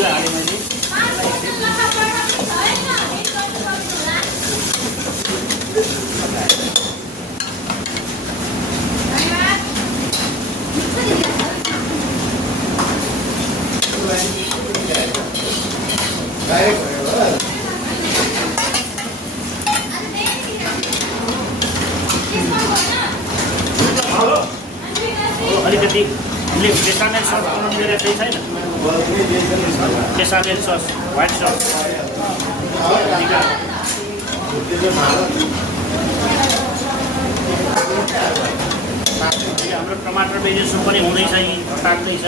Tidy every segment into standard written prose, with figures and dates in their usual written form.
यो हालेँ मैले अलिकति हामीले बेसामेल सस बनाउनु गरेर चाहिँ छैन बेसामेल सस व्हाइट सस हाम्रो टमाटर बेजे सुप पनि हुँदैछ यी पाक्दैछ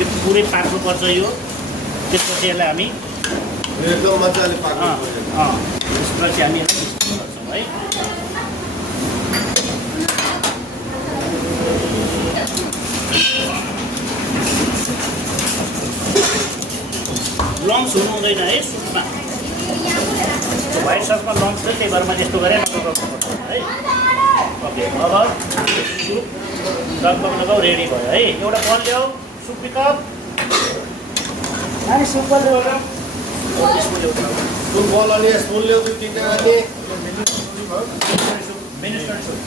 यो पुरै पाक्नुपर्छ यो त्यसपछि यसलाई हामी एकदम मजाले पाक्नु त्यसपछि हामी यसलाई गर्छौँ है लङ्स हुनु हुँदैन है सुपमा व्हाइट ससमा लङ्स चाहिँ त्यही भएर मैले यस्तो गरेँ नत्र गर्नुपर्छ है ओके अब सुप लगभग रेडी भयो है एउटा बल ल्याऊ सुप पिकअप अनि सुप बल ल्याऊ सुप बल अनि स्पुन ल्याऊ 2-3 अनि मिनिस्टर सुप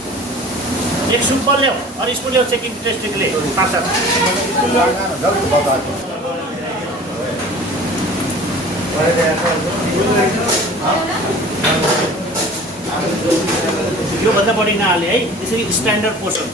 एक सुप बल ल्याऊ अनि स्पुन ल्याऊ चेकिङ टेस्टिङले 5-7 यो भन्दा बढी नहाले है त्यसरी स्ट्यान्डर्ड पोर्सन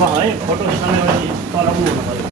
है फोटो खिच्नलाई तल हुनु पर्यो